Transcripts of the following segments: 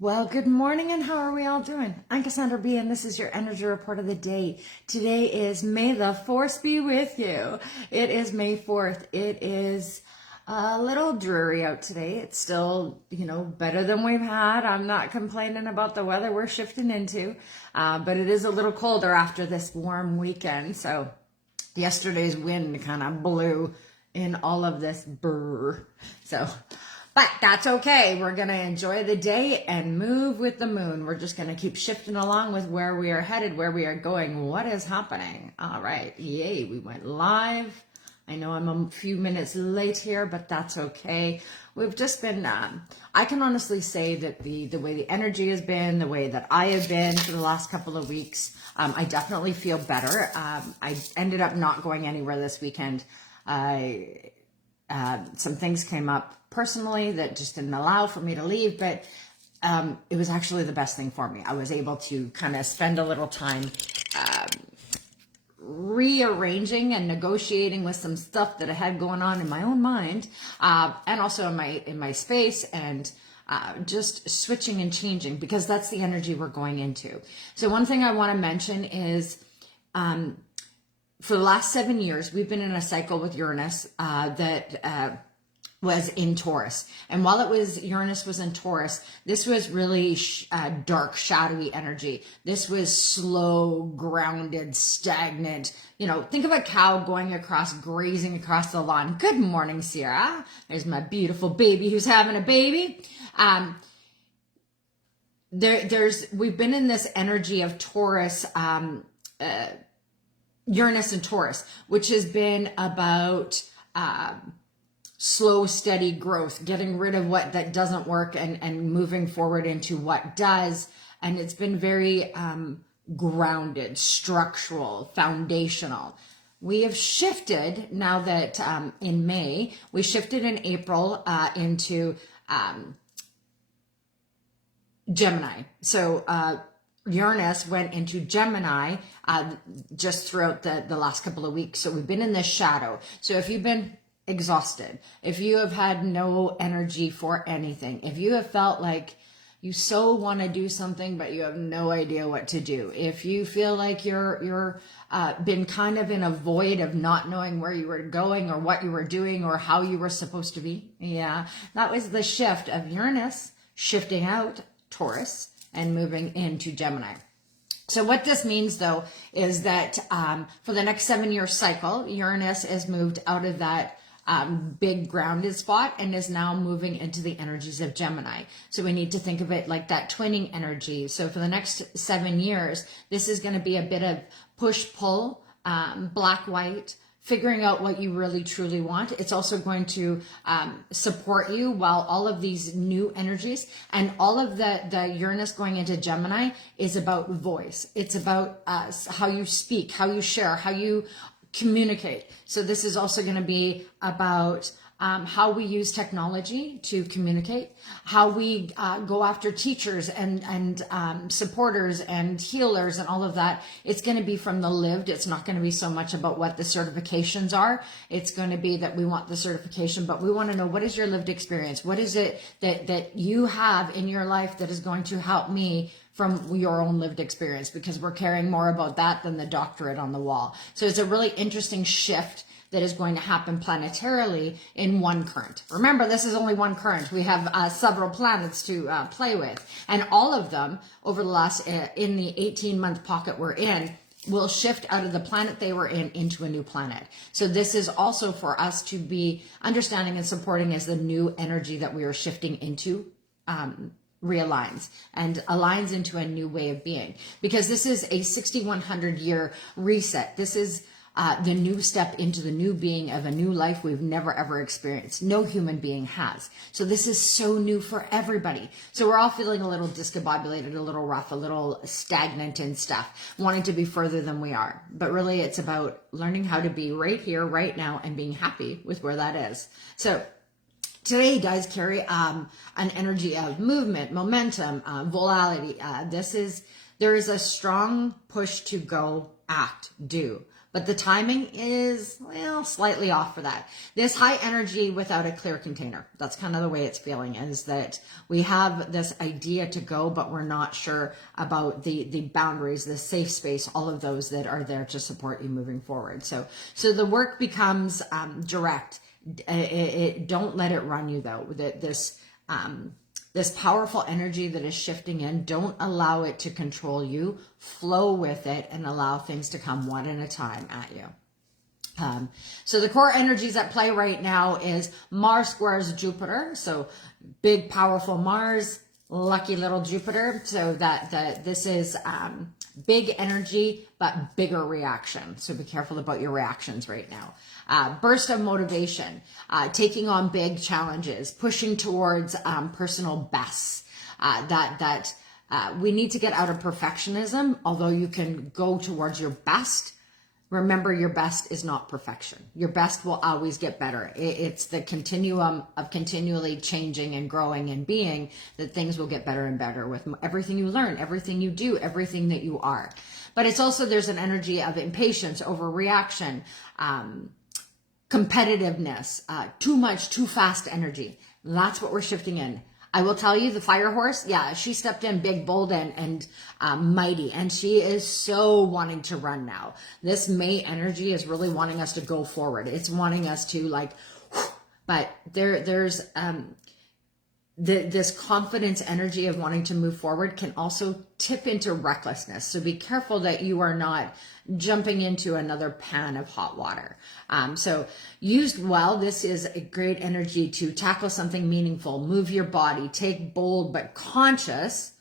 Well, good morning, and how are we all doing? I'm Cassandra B, and this is your energy report of the day. Today is May the Force be with you. It is May 4th. It is a little dreary out today. It's still, better than we've had. I'm not complaining about the weather we're shifting into, but it is a little colder after this warm weekend. So yesterday's wind kind of blew in all of this brr. But that's okay. We're going to enjoy the day and move with the moon. We're just going to keep shifting along with where we are headed, where we are going, what is happening. All right. Yay. We went live. I know I'm a few minutes late here, but that's okay. We've just been, I can honestly say that the way the energy has been, the way that I have been for the last couple of weeks, I definitely feel better. I ended up not going anywhere this weekend. Some things came up personally that just didn't allow for me to leave, but it was actually the best thing for me. I was able to kind of spend a little time rearranging and negotiating with some stuff that I had going on in my own mind, and also in my space, and just switching and changing, because that's the energy we're going into. So one thing I want to mention is for the last 7 years, we've been in a cycle with Uranus that was in Taurus. And while Uranus was in Taurus, this was really dark, shadowy energy. This was slow, grounded, stagnant. Think of a cow grazing across the lawn. Good morning, Sierra. There's my beautiful baby who's having a baby. We've been in this energy of Taurus, Uranus and Taurus, which has been about slow, steady growth, getting rid of what that doesn't work and moving forward into what does. And it's been very grounded, structural, foundational. We have shifted now that in May, we shifted in April into Gemini. So Uranus went into Gemini just throughout the last couple of weeks. So we've been in this shadow. So if you've been exhausted, if you have had no energy for anything, if you have felt like you so want to do something but you have no idea what to do, if you feel like you're been kind of in a void of not knowing where you were going or what you were doing or how you were supposed to be, that was the shift of Uranus shifting out Taurus and moving into Gemini. So what this means, though, is that for the next 7-year cycle, Uranus has moved out of that big grounded spot and is now moving into the energies of Gemini. So we need to think of it like that twinning energy. So for the next 7 years, this is going to be a bit of push-pull, black-white, figuring out what you really truly want. It's also going to support you while all of these new energies and all of the Uranus going into Gemini is about voice. It's about how you speak, how you share, how you communicate. So this is also going to be about how we use technology to communicate, how we go after teachers and supporters and healers and all of that. It's going to be from the lived. It's not going to be so much about what the certifications are. It's going to be that we want the certification, but we want to know, what is your lived experience? What is it that you have in your life that is going to help me from your own lived experience? Because we're caring more about that than the doctorate on the wall. So it's a really interesting shift that is going to happen planetarily in one current. Remember, this is only one current. We have several planets to play with, and all of them over the last, in the 18-month pocket we're in, will shift out of the planet they were in into a new planet. So this is also for us to be understanding and supporting as the new energy that we are shifting into realigns and aligns into a new way of being, because this is a 6,100 year reset. This is the new step into the new being of a new life we've never ever experienced. No human being has. So this is so new for everybody. So we're all feeling a little discombobulated, a little rough, a little stagnant and stuff, wanting to be further than we are. But really it's about learning how to be right here, right now, and being happy with where that is. So today does carry an energy of movement, momentum, volatility. There is a strong push to go, act, do. but the timing is, well, slightly off for that. This high energy without a clear container. That's kind of the way it's feeling, is that we have this idea to go, but we're not sure about the boundaries, the safe space, all of those that are there to support you moving forward. So the work becomes direct. Don't let it run you though. This powerful energy that is shifting in, don't allow it to control you. Flow with it and allow things to come one at a time at you. So the core energies at play right now is Mars squares Jupiter. So big, powerful Mars, lucky little Jupiter. So that this is big energy, but bigger reaction. So be careful about your reactions right now. Burst of motivation, taking on big challenges, pushing towards personal bests. We need to get out of perfectionism. Although you can go towards your best, remember your best is not perfection. Your best will always get better. It's the continuum of continually changing and growing and being that things will get better and better with everything you learn, everything you do, everything that you are. But it's also, there's an energy of impatience, overreaction, competitiveness, too much, too fast energy. That's what we're shifting in. I will tell you, the fire horse, yeah, she stepped in big, bold, and mighty, and she is so wanting to run now. This May energy is really wanting us to go forward. It's wanting us to but there's this confidence energy of wanting to move forward can also tip into recklessness. So be careful that you are not jumping into another pan of hot water. So used well, this is a great energy to tackle something meaningful, move your body, take bold but conscious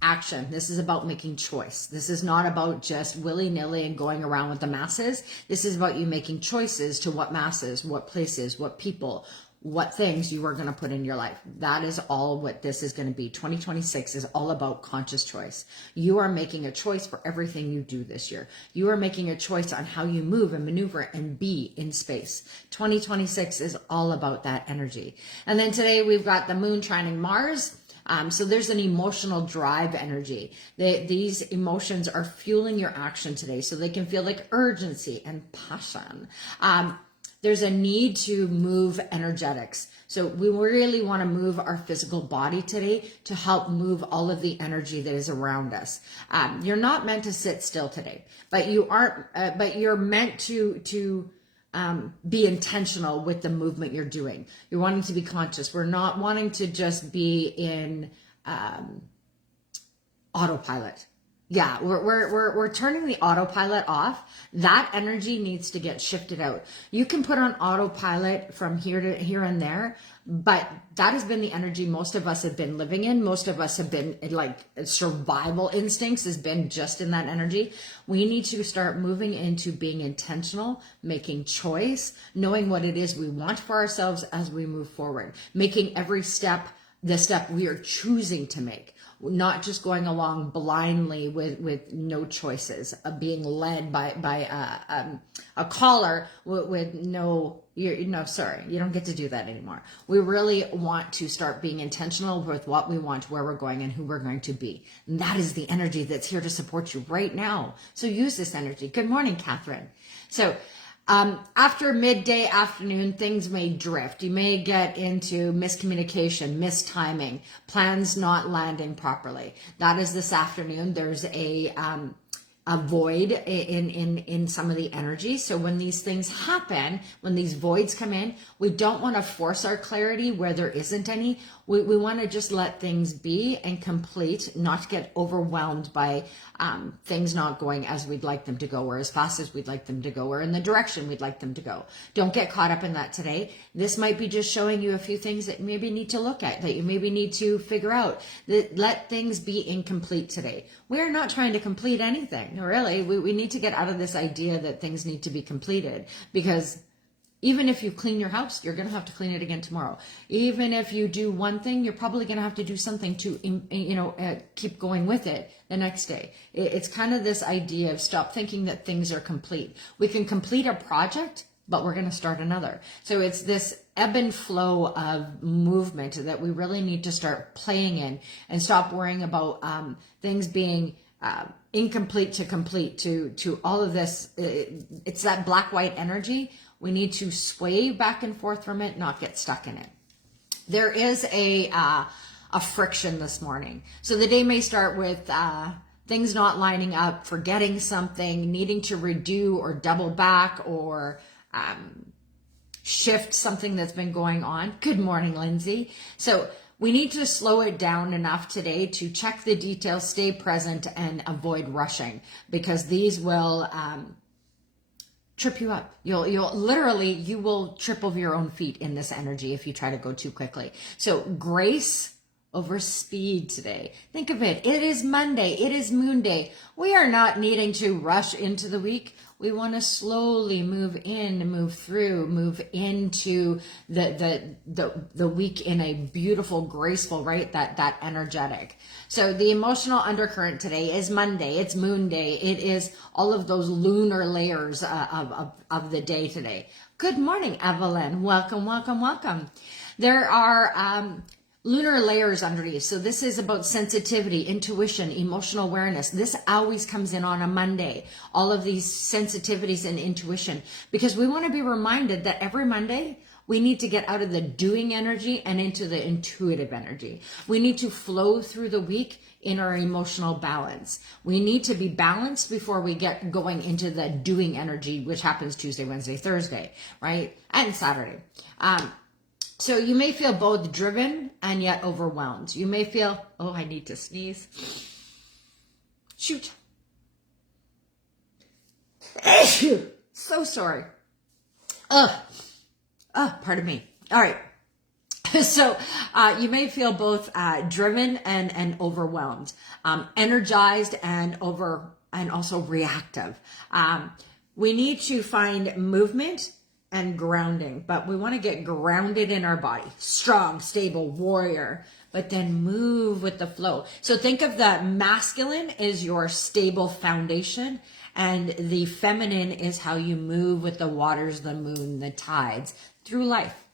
action. This is about making choice. This is not about just willy-nilly and going around with the masses. This is about you making choices to what masses, what places, what people, what things you are going to put in your life. That is all what this is going to be. 2026 is all about conscious choice. You are making a choice for everything you do this year. You are making a choice on how you move and maneuver and be in space. 2026 is all about that energy. And then today we've got the moon trining Mars. So there's an emotional drive energy. These emotions are fueling your action today. So they can feel like urgency and passion. There's a need to move energetics. So we really want to move our physical body today to help move all of the energy that is around us. You're not meant to sit still today, but you're meant to be intentional with the movement you're doing. You're wanting to be conscious. We're not wanting to just be in autopilot. Yeah, we're turning the autopilot off. That energy needs to get shifted out. You can put on autopilot from here to here and there, but that has been the energy most of us have been living in. Most of us have been like survival instincts has been just in that energy. We need to start moving into being intentional, making choice, knowing what it is we want for ourselves as we move forward, making every step the step we are choosing to make. Not just going along blindly with no choices, being led by a caller with no, sorry, you don't get to do that anymore. We really want to start being intentional with what we want, where we're going, and who we're going to be. And that is the energy that's here to support you right now. So use this energy. Good morning, Catherine. So after midday, afternoon, things may drift. You may get into miscommunication, mistiming, plans not landing properly. That is this afternoon. There's a void in some of the energy. So when these things happen, when these voids come in, we don't want to force our clarity where there isn't any. We want to just let things be and complete, not get overwhelmed by things not going as we'd like them to go, or as fast as we'd like them to go, or in the direction we'd like them to go. Don't get caught up in that today. This might be just showing you a few things that you maybe need to look at, that you maybe need to figure out. Let things be incomplete today. We're not trying to complete anything, really. We need to get out of this idea that things need to be completed, because even if you clean your house, you're going to have to clean it again tomorrow. Even if you do one thing, you're probably going to have to do something to, keep going with it the next day. It's kind of this idea of stop thinking that things are complete. We can complete a project, but we're going to start another. So it's this ebb and flow of movement that we really need to start playing in and stop worrying about things being incomplete to complete to all of this. It's that black-white energy. We need to sway back and forth from it, not get stuck in it. There is a friction this morning. So the day may start with things not lining up, forgetting something, needing to redo or double back or shift something that's been going on. Good morning, Lindsay. So we need to slow it down enough today to check the details, stay present, and avoid rushing, because these will trip you up. You will trip over your own feet in this energy if you try to go too quickly. So grace over speed today. Think of it. It is Monday. It is Moon Day. We are not needing to rush into the week. We want to slowly move in, move through, move into the week in a beautiful, graceful, right? That energetic. So the emotional undercurrent today is Monday. It's Moon Day. It is all of those lunar layers of the day today. Good morning, Evelyn. Welcome, welcome, welcome. There are lunar layers underneath. So this is about sensitivity, intuition, emotional awareness. This always comes in on a Monday. All of these sensitivities and intuition, because we want to be reminded that every Monday we need to get out of the doing energy and into the intuitive energy. We need to flow through the week in our emotional balance. We need to be balanced before we get going into the doing energy, which happens Tuesday, Wednesday, Thursday, right? And Saturday. So you may feel both driven and yet overwhelmed. You may feel, oh, I need to sneeze. Shoot. So sorry. Pardon me. All right. So you may feel both driven and overwhelmed, energized and also reactive. We need to find movement and grounding, but we want to get grounded in our body, strong, stable, warrior, but then move with the flow. So think of the masculine is your stable foundation, and the feminine is how you move with the waters, the moon, the tides through life.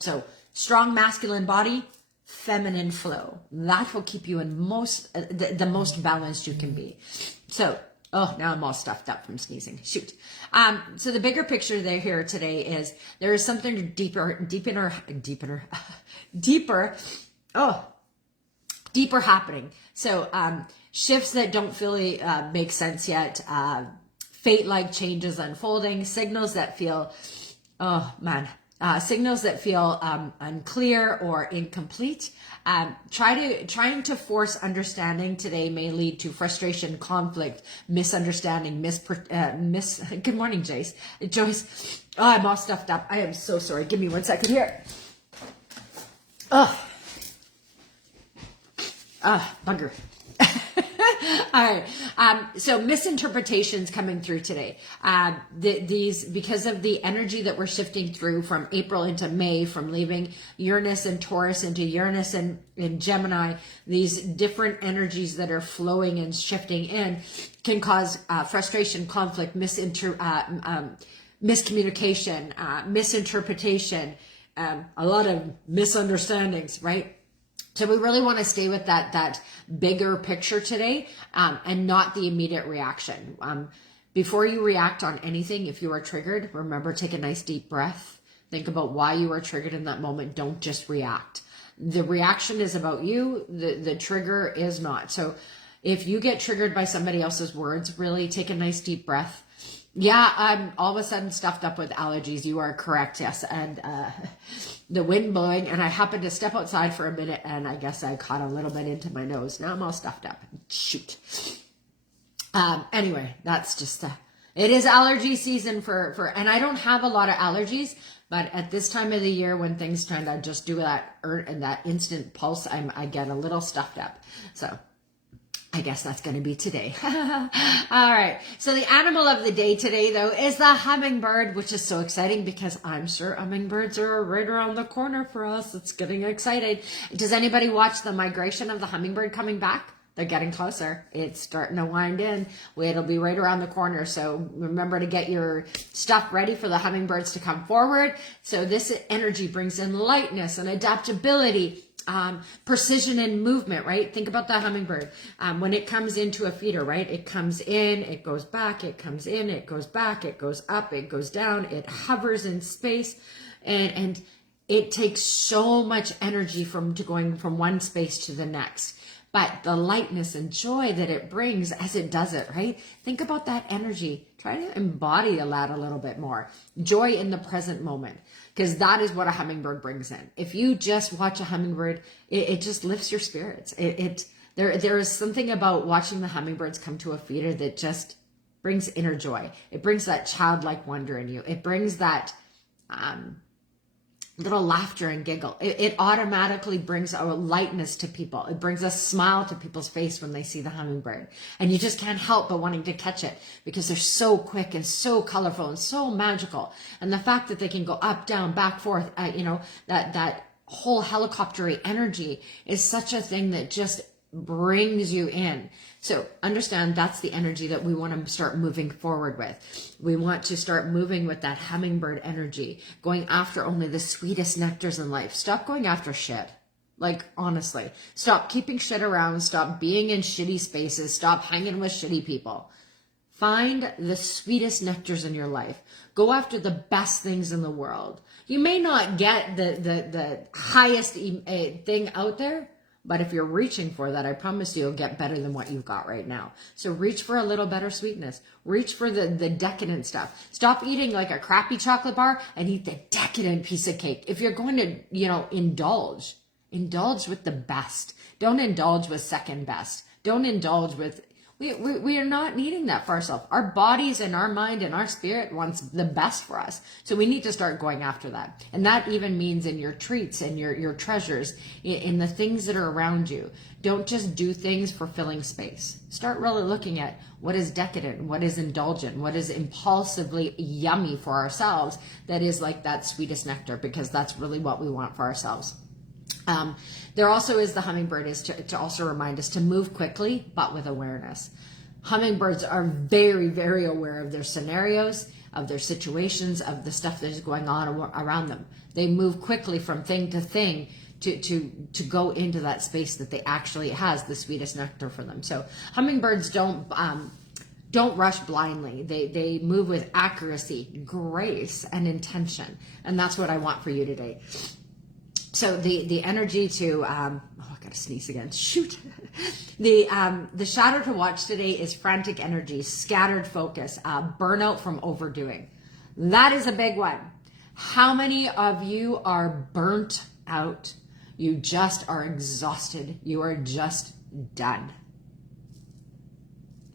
So strong masculine body, feminine flow. That will keep you in the most balanced you can be. So, oh, now I'm all stuffed up from sneezing. Shoot. So the bigger picture there here today is there is something deeper happening. So shifts that don't really make sense yet. Fate-like changes unfolding. Signals that feel, unclear or incomplete. Trying to force understanding today may lead to frustration, conflict, misunderstanding, good morning, Joyce. Oh, I'm all stuffed up. I am so sorry. Give me 1 second here. Bugger. All right. So misinterpretations coming through today. These, because of the energy that we're shifting through from April into May, from leaving Uranus and Taurus into Uranus and Gemini, these different energies that are flowing and shifting in can cause frustration, conflict, miscommunication, misinterpretation, a lot of misunderstandings, right? So we really want to stay with that bigger picture today, and not the immediate reaction. Before you react on anything, if you are triggered, remember, take a nice deep breath. Think about why you are triggered in that moment. Don't just react. The reaction is about you. The trigger is not. So if you get triggered by somebody else's words, really take a nice deep breath. Yeah, I'm all of a sudden stuffed up with allergies. You are correct, yes. And the wind blowing, and I happened to step outside for a minute, and I guess I caught a little bit into my nose. Now I'm all stuffed up. Shoot. Anyway, that's just, it is allergy season and I don't have a lot of allergies, but at this time of the year when things kind of just do that instant pulse, I get a little stuffed up. So I guess that's going to be today. All right. So the animal of the day today, though, is the hummingbird, which is so exciting because I'm sure hummingbirds are right around the corner for us. It's getting excited. Does anybody watch the migration of the hummingbird coming back? They're getting closer. It's starting to wind in. It'll be right around the corner. So remember to get your stuff ready for the hummingbirds to come forward. So this energy brings in lightness and adaptability, Precision and movement, right? Think about that hummingbird. When it comes into a feeder, right? It comes in, it goes back, it comes in, it goes back, it goes up, it goes down, it hovers in space, and it takes so much energy to going from one space to the next. But the lightness and joy that it brings as it does it, right? Think about that energy. Try to embody that a little bit more. Joy in the present moment, because that is what a hummingbird brings in. If you just watch a hummingbird, it just lifts your spirits. There is something about watching the hummingbirds come to a feeder that just brings inner joy. It brings that childlike wonder in you. It brings that little laughter and giggle. It automatically brings a lightness to people. It brings a smile to people's face when they see the hummingbird. And you just can't help but wanting to catch it because they're so quick and so colorful and so magical. And the fact that they can go up, down, back, forth, that whole helicoptery energy is such a thing that just brings you in. So understand that's the energy that we want to start moving forward with. We want to start moving with that hummingbird energy, going after only the sweetest nectars in life. Stop going after shit. Like, honestly, stop keeping shit around. Stop being in shitty spaces. Stop hanging with shitty people. Find the sweetest nectars in your life. Go after the best things in the world. You may not get the highest thing out there, but if you're reaching for that, I promise you'll get better than what you've got right now. So reach for a little better sweetness. Reach for the decadent stuff. Stop eating like a crappy chocolate bar and eat the decadent piece of cake. If you're going to, indulge with the best. Don't indulge with second best. Don't indulge with... We are not needing that for ourselves. Our bodies and our mind and our spirit wants the best for us. So we need to start going after that. And that even means in your treats and your treasures, in the things that are around you. Don't just do things for filling space. Start really looking at what is decadent, what is indulgent, what is impulsively yummy for ourselves that is like that sweetest nectar, because that's really what we want for ourselves. There also is the hummingbird is to also remind us to move quickly, but with awareness. Hummingbirds are very, very aware of their scenarios, of their situations, of the stuff that is going on around them. They move quickly from thing to thing to go into that space that they actually has the sweetest nectar for them. So hummingbirds don't rush blindly. They move with accuracy, grace, and intention. And that's what I want for you today. So the energy to, I gotta sneeze again, shoot. The shadow to watch today is frantic energy, scattered focus, burnout from overdoing. That is a big one. How many of you are burnt out? You just are exhausted. You are just done.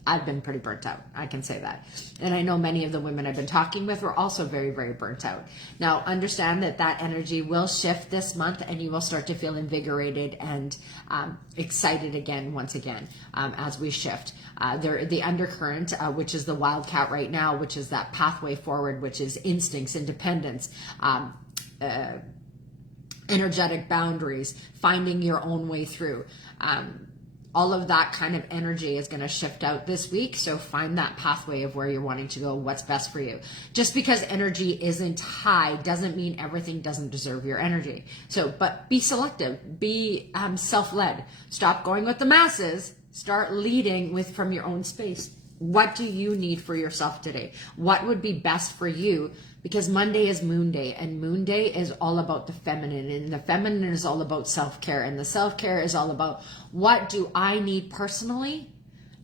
I've been pretty burnt out. I can say that. And I know many of the women I've been talking with were also very, very burnt out. Now, understand that energy will shift this month and you will start to feel invigorated and excited again, once again, as we shift. The undercurrent, which is the Wildcat right now, which is that pathway forward, which is instincts, independence, energetic boundaries, finding your own way through. All of that kind of energy is going to shift out this week. So find that pathway of where you're wanting to go, what's best for you. Just because energy isn't high doesn't mean everything doesn't deserve your energy. So, but be selective, be self-led. Stop going with the masses. Start leading from your own space. What do you need for yourself today? What would be best for you? Because Monday is Moon Day, and Moon Day is all about the feminine, and the feminine is all about self-care, and the self-care is all about what do I need personally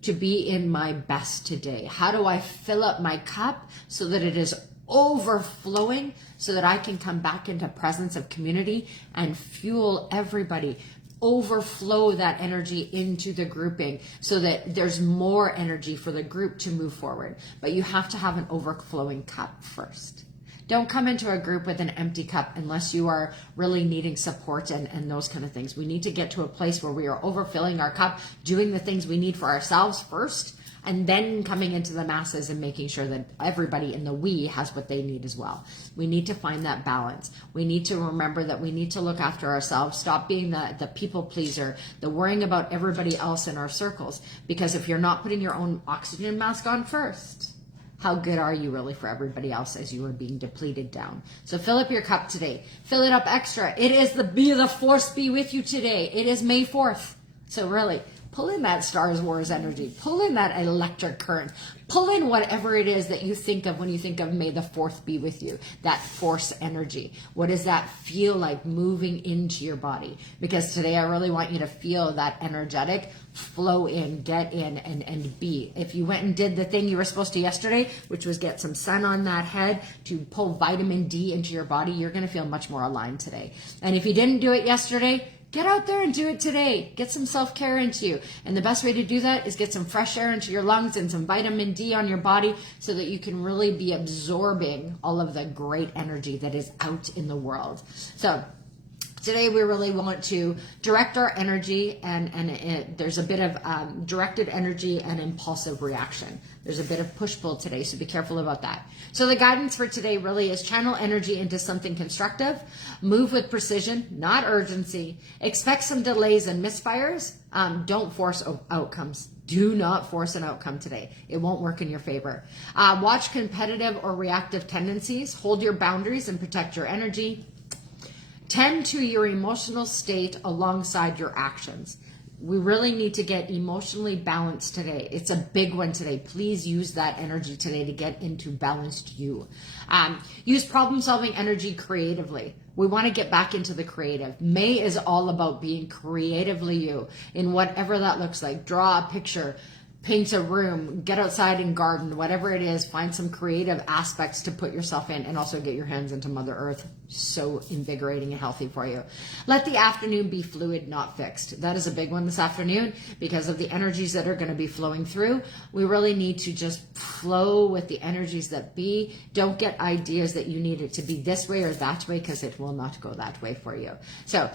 to be in my best today? How do I fill up my cup so that it is overflowing so that I can come back into presence of community and fuel everybody? Overflow that energy into the grouping so that there's more energy for the group to move forward. But you have to have an overflowing cup first. Don't come into a group with an empty cup unless you are really needing support and those kind of things. We need to get to a place where we are overfilling our cup, doing the things we need for ourselves first, and then coming into the masses and making sure that everybody in the we has what they need as well. We need to find that balance. We need to remember that we need to look after ourselves. Stop being the people pleaser, the worrying about everybody else in our circles. Because if you're not putting your own oxygen mask on first, How good are you really for everybody else as you are being depleted down? So fill up your cup today. Fill it up extra. It is the force be with you today. It is May 4th. So really, pull in that Star Wars energy. Pull in that electric current. Pull in whatever it is that you think of when you think of May the 4th be with you. That force energy. What does that feel like moving into your body? Because today I really want you to feel that energetic flow in, get in, and be. If you went and did the thing you were supposed to yesterday, which was get some sun on that head to pull vitamin D into your body, you're going to feel much more aligned today. And if you didn't do it yesterday, get out there and do it today. Get some self-care into you. And the best way to do that is get some fresh air into your lungs and some vitamin D on your body so that you can really be absorbing all of the great energy that is out in the world. So today we really want to direct our energy, and there's a bit of directed energy and impulsive reaction. There's a bit of push-pull today, so be careful about that. So the guidance for today really is channel energy into something constructive, move with precision, not urgency, expect some delays and misfires, don't force outcomes. Do not force an outcome today. It won't work in your favor. Watch competitive or reactive tendencies, hold your boundaries and protect your energy. Tend to your emotional state alongside your actions. We really need to get emotionally balanced today. It's a big one today. Please use that energy today to get into balanced you. Use problem-solving energy creatively. We want to get back into the creative. May is all about being creatively you in whatever that looks like. Draw a picture, paint a room, get outside and garden, whatever it is, find some creative aspects to put yourself in, and also get your hands into Mother Earth. So invigorating and healthy for you. Let the afternoon be fluid, not fixed. That is a big one this afternoon because of the energies that are going to be flowing through. We really need to just flow with the energies that be. Don't get ideas that you need it to be this way or that way, because it will not go that way for you. So,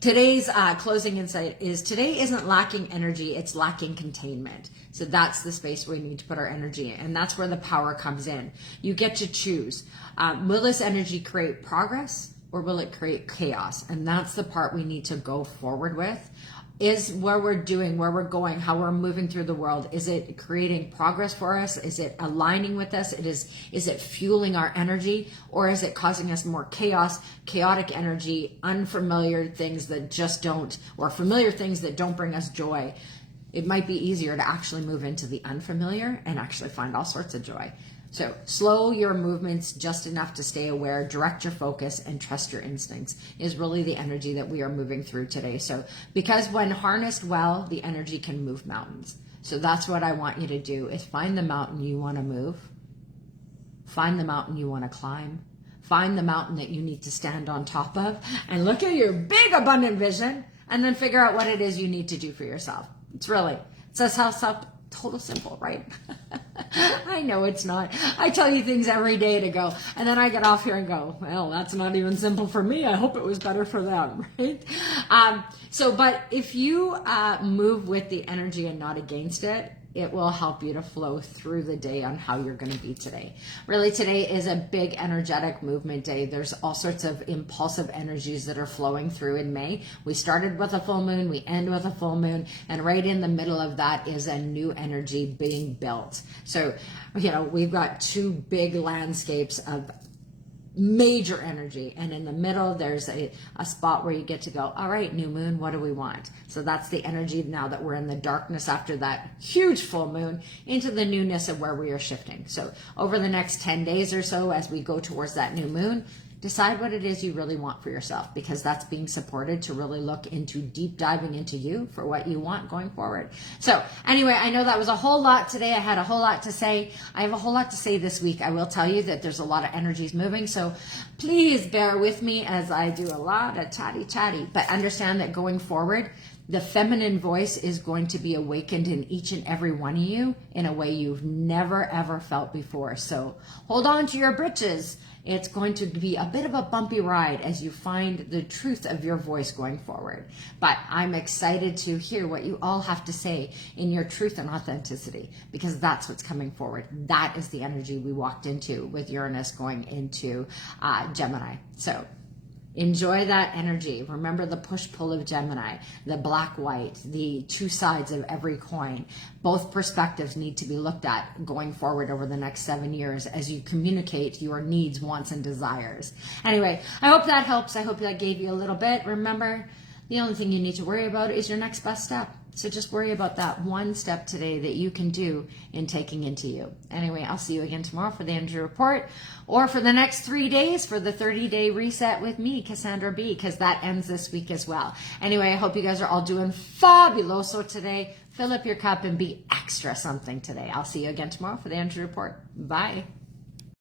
today's closing insight is today isn't lacking energy, it's lacking containment. So that's the space we need to put our energy in. And that's where the power comes in. You get to choose. Will this energy create progress or will it create chaos? And that's the part we need to go forward with. Is where we're doing, where we're going, how we're moving through the world. Is it creating progress for us? Is it aligning with us? Is it fueling our energy? Or is it causing us more chaos, chaotic energy, unfamiliar things that just don't, or familiar things that don't bring us joy? It might be easier to actually move into the unfamiliar and actually find all sorts of joy. So slow your movements just enough to stay aware, direct your focus, and trust your instincts is really the energy that we are moving through today. So because when harnessed well, the energy can move mountains. So that's what I want you to do is find the mountain you want to move. Find the mountain you want to climb. Find the mountain that you need to stand on top of and look at your big abundant vision and then figure out what it is you need to do for yourself. It's total simple, right? I know it's not. I tell you things every day to go, and then I get off here and go, well, that's not even simple for me. I hope it was better for them, right? But if you move with the energy and not against it, it will help you to flow through the day on how you're going to be today. Really, today is a big energetic movement day. There's all sorts of impulsive energies that are flowing through in May. We started with a full moon, we end with a full moon, and right in the middle of that is a new energy being built. So, we've got two big landscapes of major energy, and in the middle there's a spot where you get to go, all right, new moon, what do we want? So that's the energy now that we're in the darkness after that huge full moon into the newness of where we are shifting. So over the next 10 days or so, as we go towards that new moon, decide what it is you really want for yourself, because that's being supported to really look into deep diving into you for what you want going forward. So anyway, I know that was a whole lot today. I had a whole lot to say. I have a whole lot to say this week. I will tell you that there's a lot of energies moving. So please bear with me as I do a lot of chatty, but understand that going forward, the feminine voice is going to be awakened in each and every one of you in a way you've never, ever felt before. So hold on to your britches. It's going to be a bit of a bumpy ride as you find the truth of your voice going forward. But I'm excited to hear what you all have to say in your truth and authenticity, because that's what's coming forward. That is the energy we walked into with Uranus going into Gemini. So Enjoy that energy. Remember the push-pull of Gemini, the black-white, the two sides of every coin. Both perspectives need to be looked at going forward over the next 7 years as you communicate your needs, wants, and desires. Anyway, I hope that helps. I hope that gave you a little bit. Remember, the only thing you need to worry about is your next best step. So just worry about that one step today that you can do in taking into you. Anyway, I'll see you again tomorrow for the energy report, or for the next 3 days for the 30-day reset with me, Cassandra B, because that ends this week as well. Anyway, I hope you guys are all doing fabuloso today. Fill up your cup and be extra something today. I'll see you again tomorrow for the energy report. Bye.